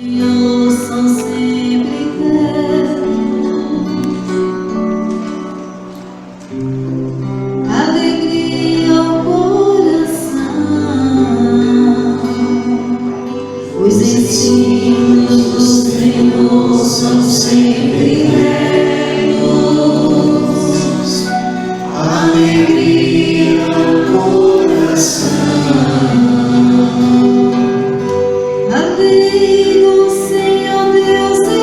Senhor são sempre eternos, alegria ao coração. Os ensinos do Senhor são sempre eternos, alegria ao coração. A lei do Senhor Deus é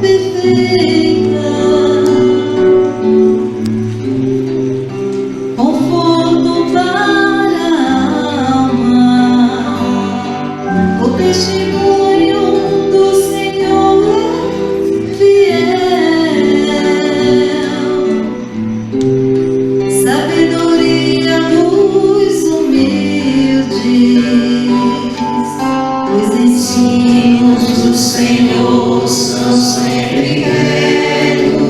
perfeita, conforto para a alma. O testemunho do Senhor é fiel, sabedoria dos humildes. Os ensinos do Senhor são sempre retos,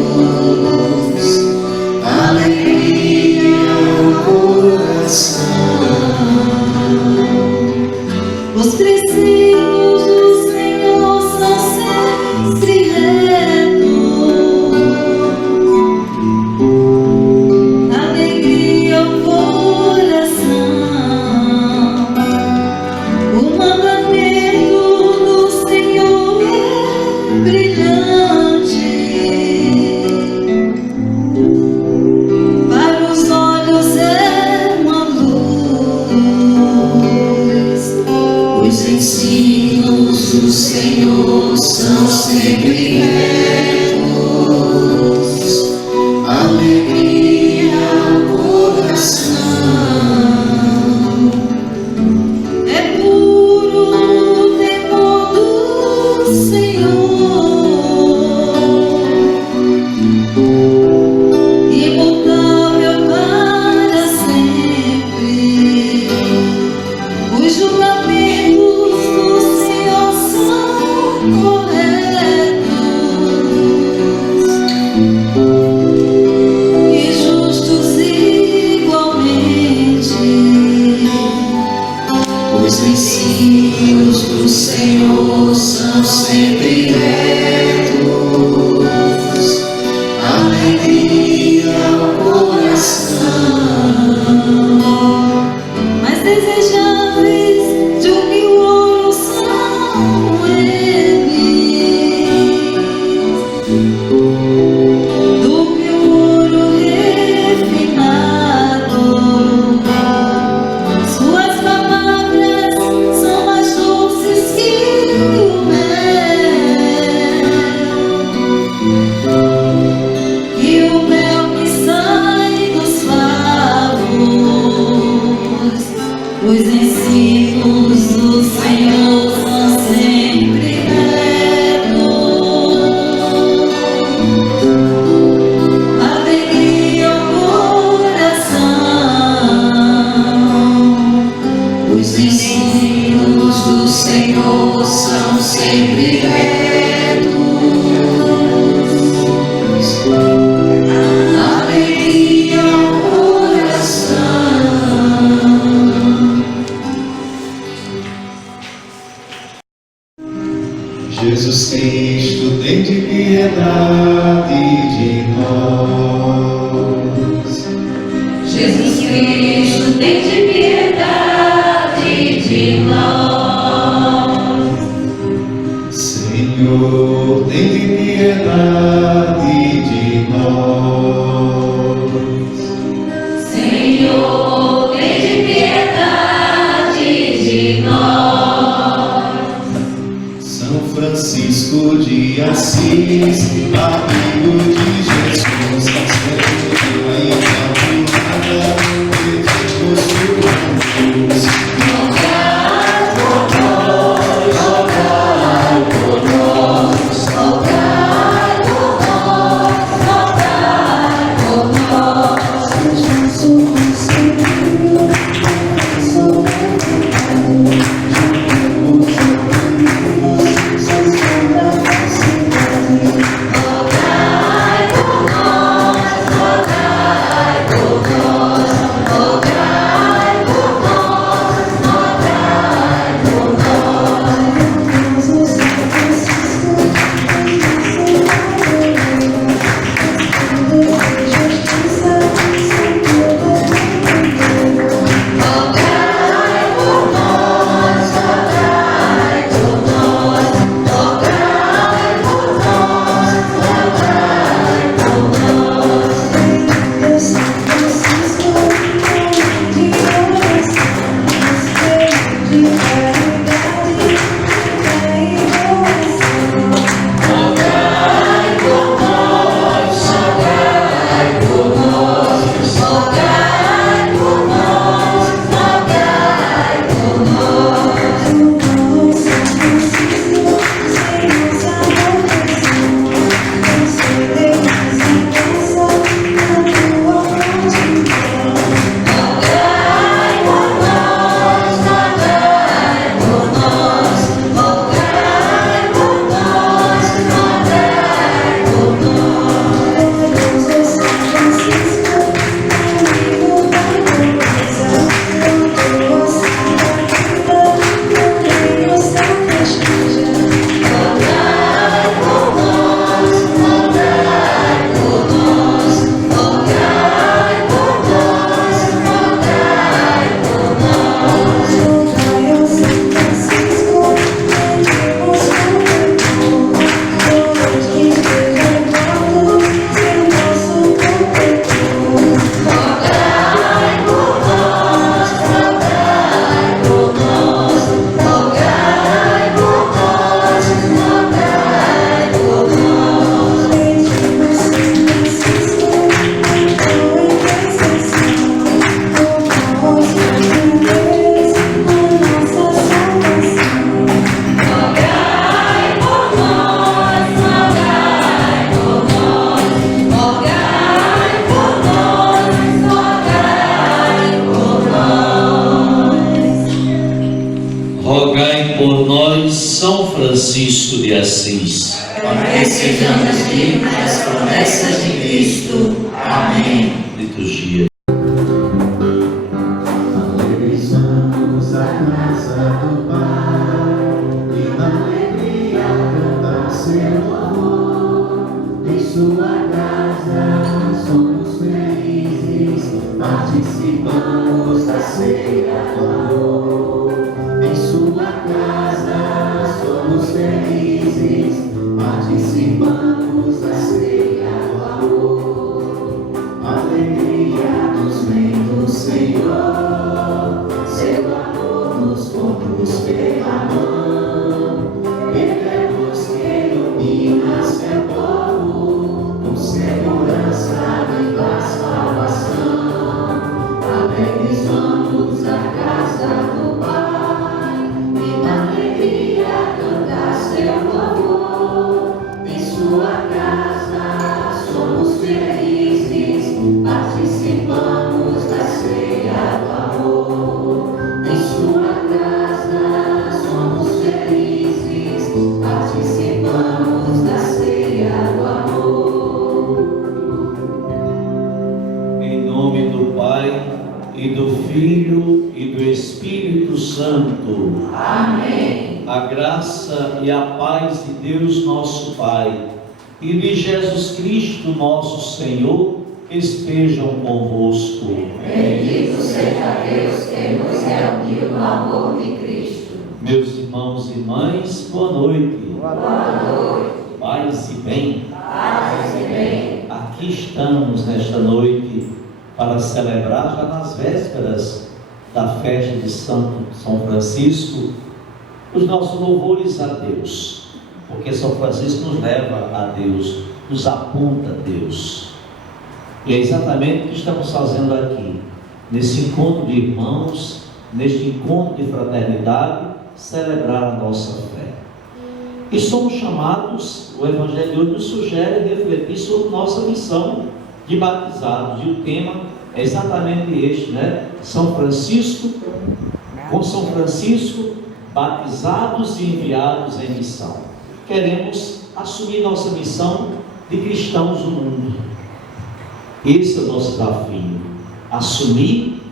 alegria ao coração. Os preceitos do Senhor são sempre retos, alegria ao coração. O mandamento do Senhor é brilhante, para os olhos é uma luz. Os ensinos do Senhor são sempre retos, alegria ao coração. É puro o temor do Senhor, imutável para sempre. Os julgamentos do Senhor são corretos e justos igualmente. Os ensinos do Senhor são sempre retos, alegria ao coração. Mais desejáveis de mil ouro são eles, do mil ouro refinado. Suas palavras são mais doces que o mel, e o mel que sai dos favos. Os ensinos do Senhor são sempre retos, alegria ao coração. Os ensinos do Senhor são sempre retos, alegria ao coração. Jesus Cristo, tem de piedade de nós. Jesus Cristo, tem de piedade de nós. Senhor, tem de piedade de nós. Senhor, tem de piedade de nós. São Francisco de Assis, amigo de Jesus, a Imaculada, pedimos por nós. Rogai por nós, rogai por nós, rogai por nós, rogai por nós. Nosso Senhor, rogai nós São Francisco de Assis, para que sejamos dignos das promessas de Cristo. Amém. liturgia. Alegremos a casa do Pai, e na alegria cantar seu louvor. Em sua casa somos felizes, participamos da ceia do amor. Em sua casa somos felizes, participamos da ceia do amor. Alegria nos vem do Senhor, seu amor nos conduz pela mão. Queremos que ilumina seu povo, com segurança vem da salvação. Alegres vamos à casa do Pai, e na alegria cantar seu louvor. Em sua casa somos felizes, participamos da ceia do amor. Em sua casa somos felizes, participamos da ceia do amor. Em nome do Pai, e do Filho, e do Espírito Santo. Amém. A graça e a paz de Deus nosso Pai, e de Jesus Cristo nosso Senhor, estejam convosco. Bendito seja Deus que nos reuniu no amor de Cristo. Meus irmãos e mães, boa noite. Boa noite. Paz e bem. Paz e bem. Aqui estamos nesta noite para celebrar, já nas vésperas da festa de São Francisco, os nossos louvores a Deus, porque São Francisco nos leva a Deus, nos aponta a Deus. E é exatamente o que estamos fazendo aqui, nesse encontro de irmãos, neste encontro de fraternidade, celebrar a nossa fé. E somos chamados, o Evangelho de hoje nos sugere refletir sobre nossa missão de batizados, e o tema é exatamente este, né? Com São Francisco, batizados e enviados em missão. Queremos assumir nossa missão de cristãos no mundo. Esse é o nosso desafio, assumir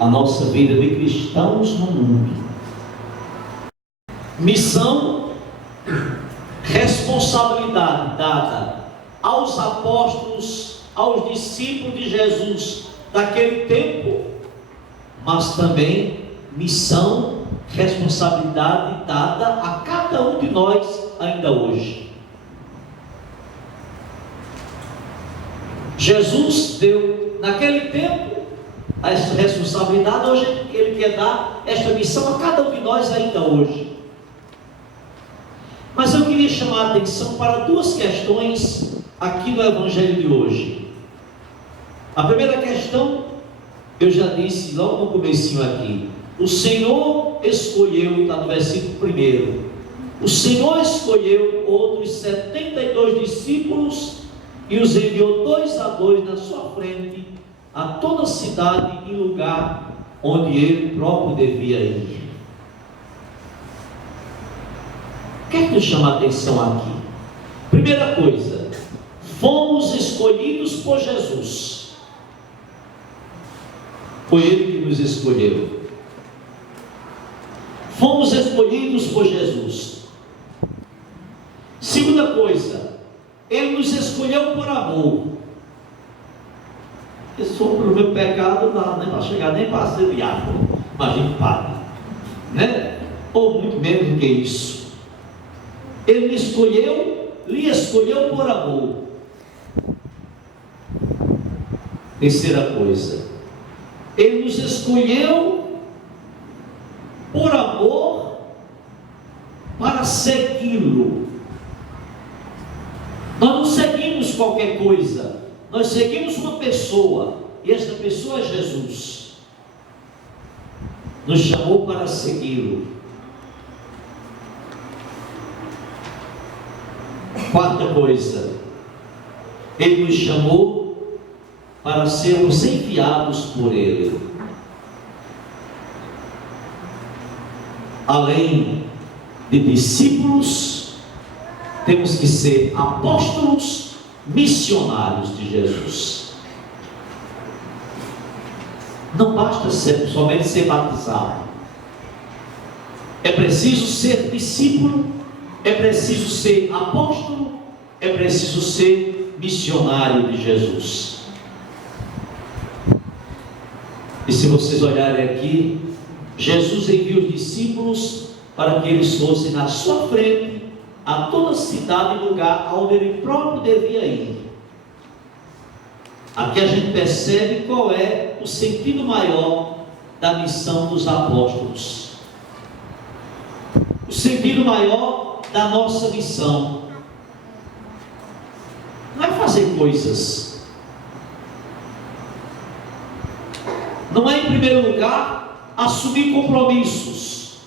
a nossa vida de cristãos no mundo. Missão, responsabilidade dada aos apóstolos, aos discípulos de Jesus daquele tempo, mas também missão, responsabilidade dada a cada um de nós ainda hoje. Jesus deu naquele tempo essa responsabilidade, hoje Ele quer dar esta missão a cada um de nós ainda hoje. Mas eu queria chamar a atenção para duas questões aqui no Evangelho de hoje. A primeira questão, eu já disse logo no comecinho aqui, o Senhor escolheu, está no versículo 1, o Senhor escolheu outros 72 discípulos e os enviou 2 a 2 na sua frente a toda a cidade e lugar onde ele próprio devia ir. O que é que nos chama a atenção aqui? Primeira coisa, fomos escolhidos por Jesus. Foi Ele que nos escolheu. Fomos escolhidos por Jesus. Segunda coisa, Ele nos escolheu por amor. Porque sobre o meu pecado não dá nem para chegar nem para ser diácono, imagine padre, né? Ou muito menos do que isso. Ele me escolheu, lhe escolheu por amor. Terceira coisa, Ele nos escolheu por amor para segui-lo. Nós não seguimos qualquer coisa, nós seguimos uma pessoa, e esta pessoa é Jesus. Nos chamou para segui-lo. Quarta coisa, Ele nos chamou para sermos enviados por Ele. Além de discípulos, temos que ser apóstolos, missionários de Jesus. Não basta somente ser batizado. É preciso ser discípulo, é preciso ser apóstolo, é preciso ser missionário de Jesus. E se vocês olharem aqui, Jesus envia os discípulos para que eles fossem na sua frente a toda cidade e lugar onde ele próprio devia ir. Aqui a gente percebe qual é o sentido maior da missão dos apóstolos. O sentido maior da nossa missão não é fazer coisas, não é, em primeiro lugar, assumir compromissos,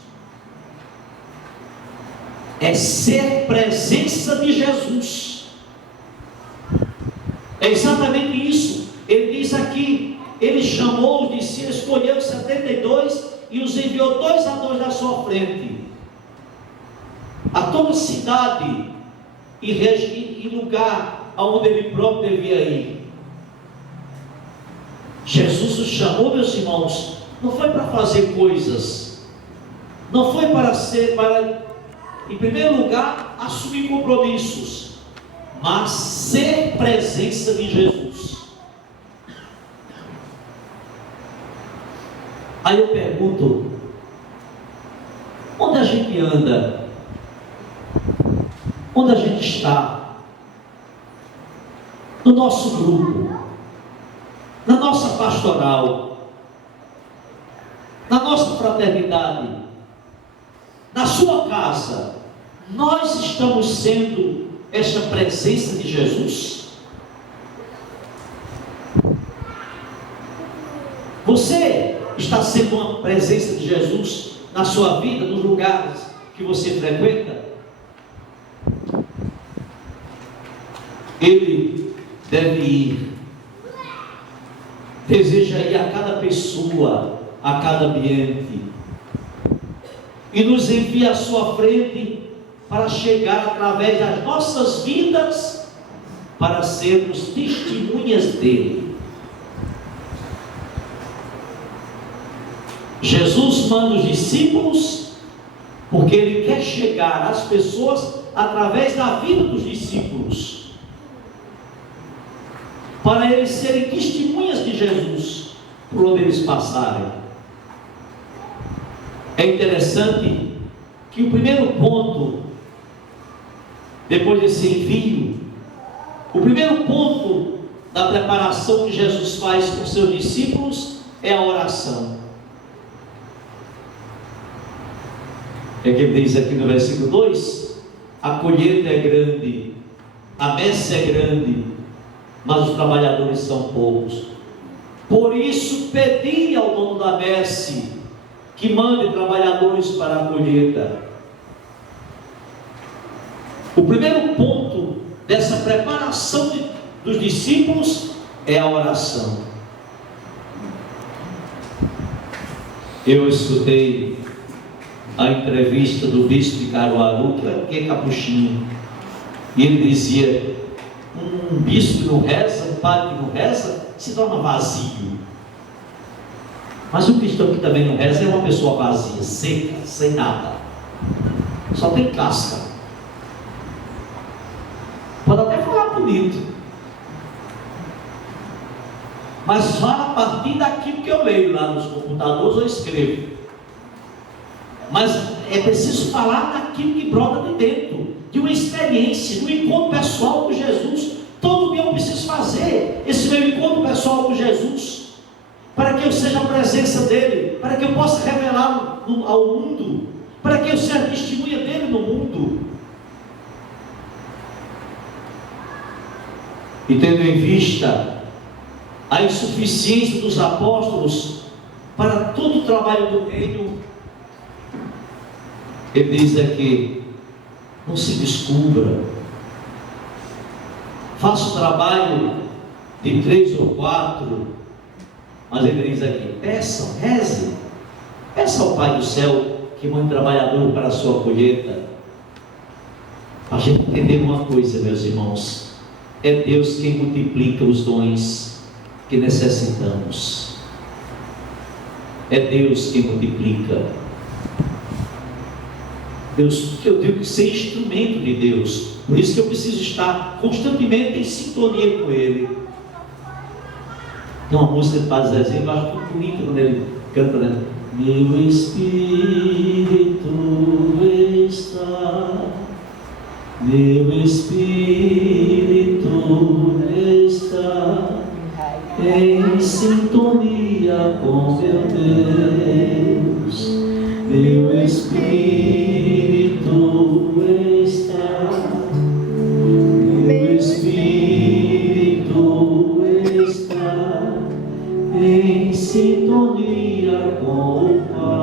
é ser presença de Jesus. É exatamente isso. Ele diz aqui, ele chamou os discípulos, escolheu 72 e os enviou 2 a 2 na sua frente, a toda cidade e lugar aonde ele próprio devia ir. Jesus os chamou, meus irmãos, não foi para fazer coisas, não foi para em primeiro lugar, assumir compromissos, mas ser presença de Jesus. Aí eu pergunto, onde a gente anda? Onde a gente está? No nosso grupo, na nossa pastoral, na nossa fraternidade, na sua casa, nós estamos sendo esta presença de Jesus? Você está sendo uma presença de Jesus na sua vida, nos lugares que você frequenta? Ele deve ir, deseja ir a cada pessoa, a cada ambiente, e nos envia à sua frente para chegar através das nossas vidas para sermos testemunhas dele. Jesus manda os discípulos porque ele quer chegar às pessoas através da vida dos discípulos, para eles serem testemunhas de Jesus por onde eles passarem. É interessante que o primeiro ponto, depois desse envio, o primeiro ponto da preparação que Jesus faz com seus discípulos é a oração. É que ele diz aqui no versículo 2: a colheita é grande, a messe é grande, mas os trabalhadores são poucos. Por isso pedi ao dono da messe que mande trabalhadores para a colheita. O primeiro ponto dessa preparação dos discípulos é a oração. Eu escutei a entrevista do bispo de Caruaru, que é capuchinho, e ele dizia: um bispo que não reza, um padre que não reza, se torna vazio. Mas um cristão que também não reza é uma pessoa vazia, seca, sem nada, só tem casca. Pode até falar bonito, mas fala a partir daquilo que eu leio lá nos computadores ou escrevo. Mas é preciso falar daquilo que brota de dentro, de uma experiência, de um encontro pessoal com Jesus. Todo dia eu preciso fazer esse meu encontro pessoal com Jesus, para que eu seja a presença dele, para que eu possa revelar ao mundo, para que eu seja testemunha dele no mundo. E tendo em vista a insuficiência dos apóstolos para todo o trabalho do reino, ele diz aqui: não se descubra, faça o trabalho de 3 ou 4, mas ele diz aqui: peçam, rezem, peça ao Pai do céu que manda trabalhador para a sua colheita. A gente entender uma coisa, meus irmãos, é Deus quem multiplica os dons que necessitamos. É Deus quem multiplica. Deus, eu tenho que ser instrumento de Deus. Por isso que eu preciso estar constantemente em sintonia com Ele. Tem uma música de Padre Zezinho, eu acho muito bonita quando ele canta, né? Meu Espírito está, meu Espírito está em sintonia com meu Deus. Meu Espírito está, meu Espírito está em sintonia com o Pai.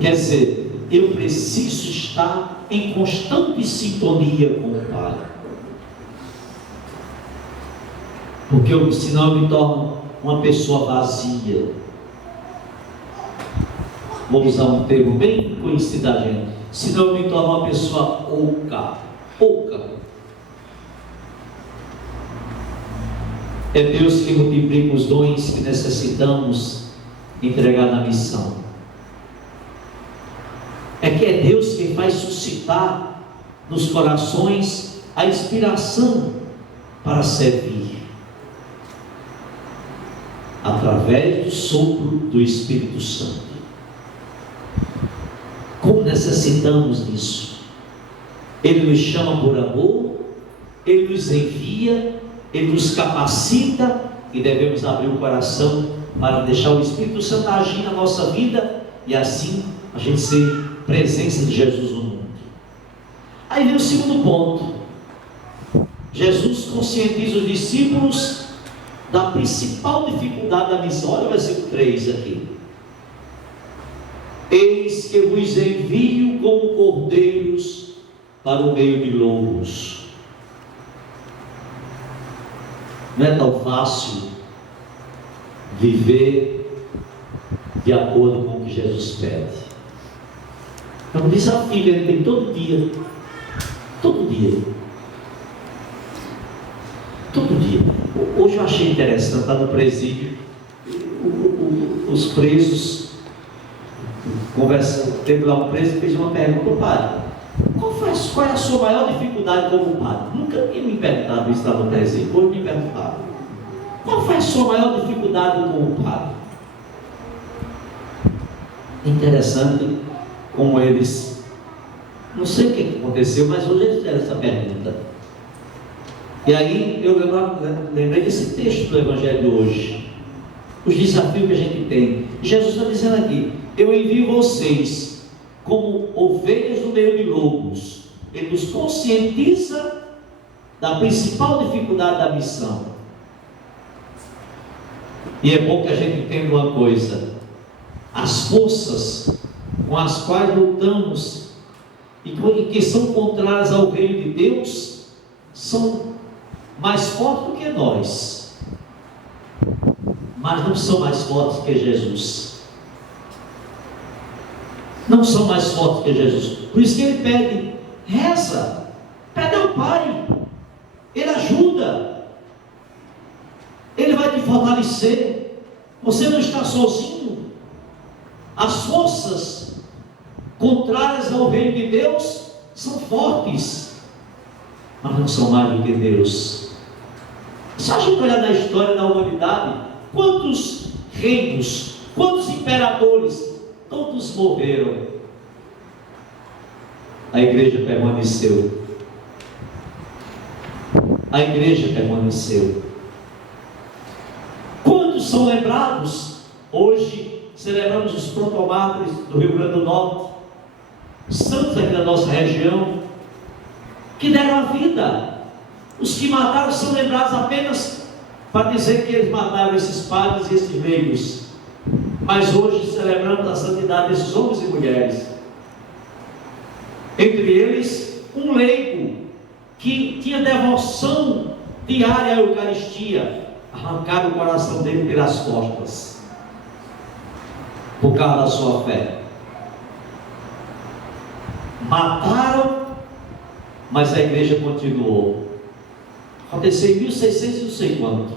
Quer dizer, eu preciso estar em constante sintonia com o Pai, porque senão eu me torno uma pessoa vazia. Vou usar um termo bem conhecido da gente. Senão eu me torno uma pessoa oca. É Deus que multiplica os dons que necessitamos entregar na missão. É que é Deus quem faz suscitar nos corações a inspiração para servir, através do sopro do Espírito Santo. Como necessitamos disso? Ele nos chama por amor, Ele nos envia, Ele nos capacita, e devemos abrir o coração para deixar o Espírito Santo agir na nossa vida, e assim a gente ser presença de Jesus no mundo. Aí vem o segundo ponto. Jesus conscientiza os discípulos da principal dificuldade da missão. Olha o versículo 3 aqui. Eis que vos envio como cordeiros para o meio de lobos. Não é tão fácil viver de acordo com o que Jesus pede. É um desafio que ele tem todo dia. Todo dia. Todo dia. Hoje eu achei interessante, está no presídio, os presos, teve lá um preso que fez uma pergunta: padre, qual é a sua maior dificuldade como padre? Nunca ninguém me perguntado isso lá no presídio, hoje me perguntaram. Qual foi a sua maior dificuldade como padre? É interessante como eles, não sei o que aconteceu, mas hoje eles fizeram essa pergunta. E aí eu lembrei desse texto do Evangelho de hoje, os desafios que a gente tem. Jesus está dizendo aqui: eu envio vocês como ovelhas no meio de lobos. Ele nos conscientiza da principal dificuldade da missão. E é bom que a gente entenda uma coisa: as forças com as quais lutamos e que são contrárias ao reino de Deus são mais fortes do que nós, mas não são mais fortes que Jesus. Não são mais fortes que Jesus. Por isso que ele pede: reza, pede ao Pai, Ele ajuda, Ele vai te fortalecer. Você não está sozinho. As forças contrárias ao reino de Deus são fortes, mas não são mais do que Deus. Se a gente olhar na história da humanidade, quantos reinos, quantos imperadores, todos morreram, a igreja permaneceu. A igreja permaneceu. Quantos são lembrados? Hoje celebramos os protomártires do Rio Grande do Norte, santos aqui da nossa região, que deram a vida. Os que mataram são lembrados apenas para dizer que eles mataram esses padres e esses leigos. Mas hoje celebramos a santidade desses homens e mulheres. Entre eles, um leigo que tinha devoção diária à Eucaristia. Arrancaram o coração dele pelas costas. por causa da sua fé. Mataram, mas a igreja continuou. Aconteceu em 1600 e não sei quanto.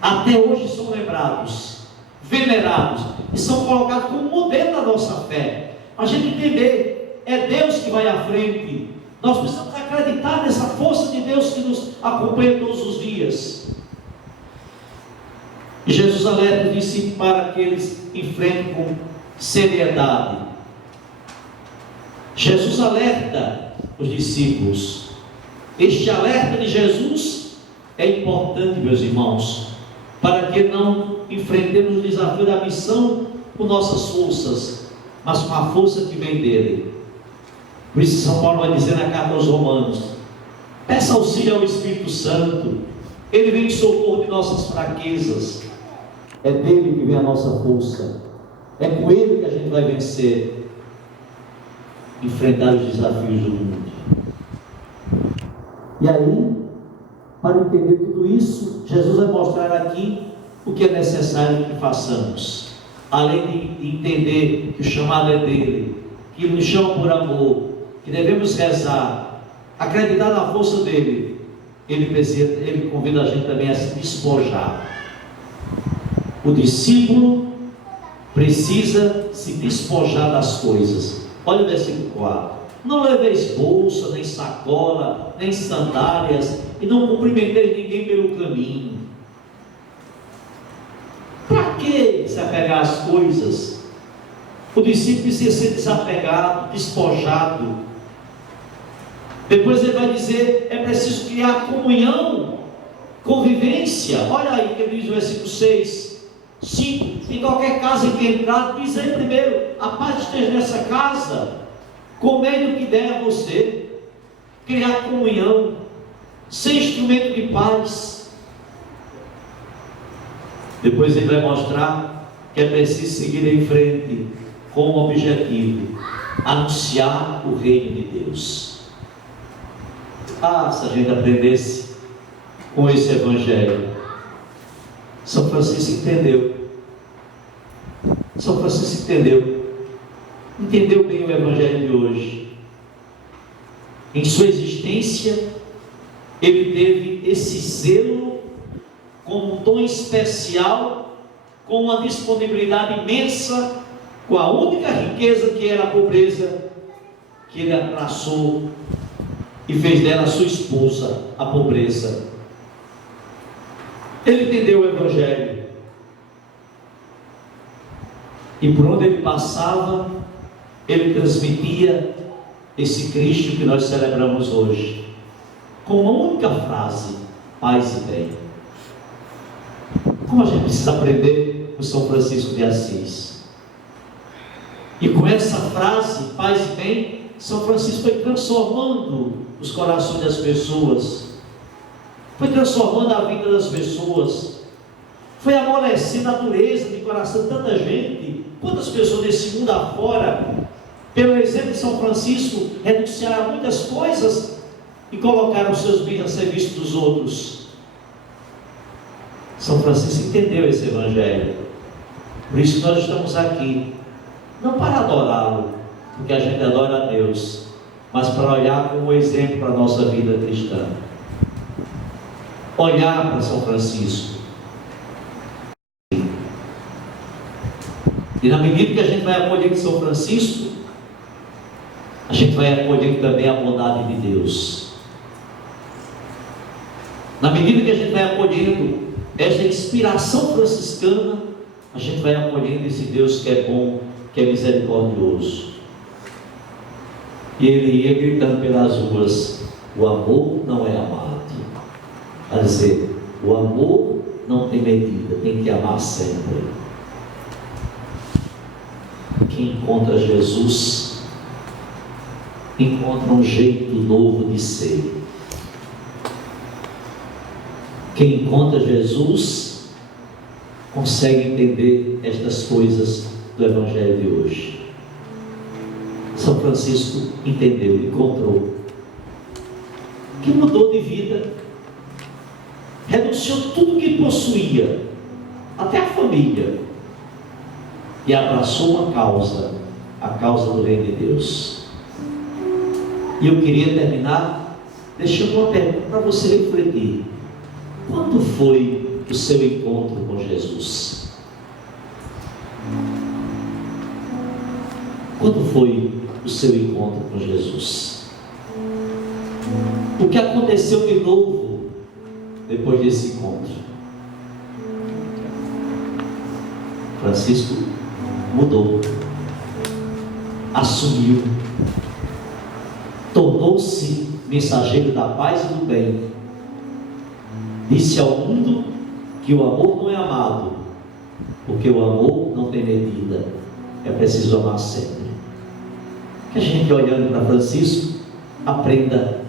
Até hoje são lembrados, venerados, e são colocados como modelo da nossa fé. A gente entender, é Deus que vai à frente. Nós precisamos acreditar nessa força de Deus que nos acompanha todos os dias. E Jesus alerta os discípulos para que eles enfrentem com seriedade. Jesus alerta os discípulos. Este alerta de Jesus é importante, meus irmãos, para que não enfrentemos o desafio da missão com nossas forças, mas com a força que vem dele. Por isso São Paulo vai dizer na carta aos Romanos: peça auxílio ao Espírito Santo, ele vem em socorro de nossas fraquezas. É dele que vem a nossa força, é com ele que a gente vai vencer, enfrentar os desafios do mundo. E aí, para entender tudo isso, Jesus vai mostrar aqui o que é necessário que façamos. Além de entender que o chamado é dele, que ele nos chama por amor, que devemos rezar, acreditar na força dele, ele convida a gente também a se despojar. O discípulo precisa se despojar das coisas. Olha o versículo 4: não leveis bolsa, nem sacola, nem sandálias, e não cumprimenteis ninguém pelo caminho. Para que se apegar às coisas? O discípulo precisa ser desapegado, despojado. Depois ele vai dizer: é preciso criar comunhão, convivência. Olha aí o que diz o versículo 6. 5. Em qualquer casa em que entrar, diz aí primeiro: a paz esteja nessa casa. Comendo o que der a você. Criar comunhão, ser instrumento de paz. Depois ele vai mostrar que é preciso seguir em frente com o objetivo: anunciar o reino de Deus. Ah, se a gente aprendesse com esse evangelho. São Francisco entendeu. São Francisco entendeu bem o evangelho de hoje. Em sua existência, ele teve esse zelo com um dom especial, com uma disponibilidade imensa, com a única riqueza que era a pobreza, que ele abraçou e fez dela sua esposa, a pobreza. Ele entendeu o evangelho, e por onde ele passava, ele transmitia esse Cristo que nós celebramos hoje, com uma única frase: paz e bem. Como a gente precisa aprender com São Francisco de Assis. E com essa frase, paz e bem, São Francisco foi transformando os corações das pessoas, foi transformando a vida das pessoas, foi amolecendo a dureza de coração de tanta gente. Quantas pessoas desse mundo afora, pelo exemplo de São Francisco, renunciaram a muitas coisas e colocaram seus bens a serviço dos outros. São Francisco entendeu esse evangelho. Por isso nós estamos aqui, não para adorá-lo, porque a gente adora a Deus, mas para olhar como exemplo para a nossa vida cristã. Olhar para São Francisco. E na medida que a gente vai acolhendo São Francisco, a gente vai acolhendo também a bondade de Deus. Na medida que a gente vai acolhendo esta inspiração franciscana, a gente vai acolhendo esse Deus que é bom, que é misericordioso. E ele ia gritando pelas ruas: o amor não é amado. A dizer, o amor não tem medida, tem que amar sempre. Quem encontra Jesus encontra um jeito novo de ser. Quem encontra Jesus consegue entender estas coisas do evangelho de hoje. São Francisco entendeu, encontrou, que mudou de vida, renunciou tudo que possuía, até a família, e abraçou uma causa, a causa do reino de Deus. E eu queria terminar deixando uma pergunta para você refletir. Quando foi o seu encontro com Jesus? Quando foi o seu encontro com Jesus? O que aconteceu de novo depois desse encontro? Francisco mudou, assumiu, tornou-se mensageiro da paz e do bem. Disse ao mundo que o amor não é amado, porque o amor não tem medida, é preciso amar sempre. Que a gente, olhando para Francisco, aprenda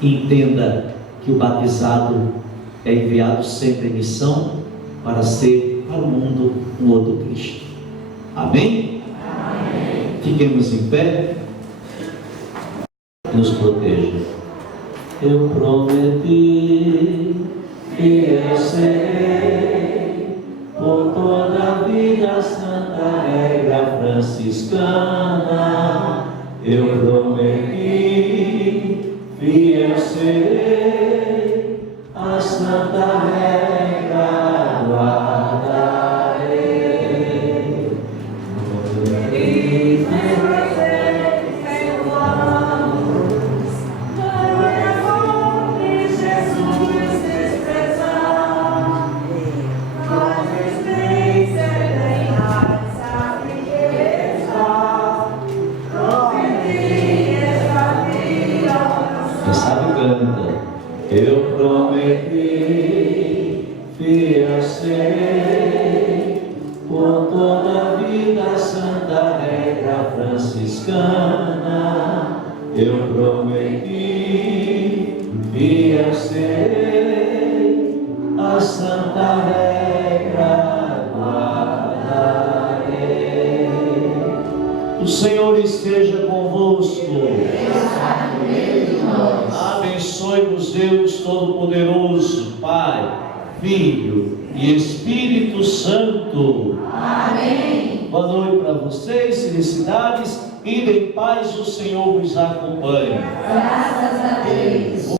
e entenda que o batizado é enviado sempre em missão para ser para o mundo um outro Cristo. Amém? Amém. Fiquemos em pé. Nos proteja. Eu prometi que eu serei por toda a vida santa regra franciscana. Eu prometi que eu serei a santa regra guardarei. Eu prometi, fiel serei, por toda a vida santa regra franciscana. Eu prometi, fiel serei, a santa regra guardarei. O Senhor esteja convosco. Abençoe-vos Deus Todo-Poderoso, Pai, Filho e Espírito Santo. Amém. Boa noite para vocês, felicidades, e em paz o Senhor vos acompanhe. Graças a Deus.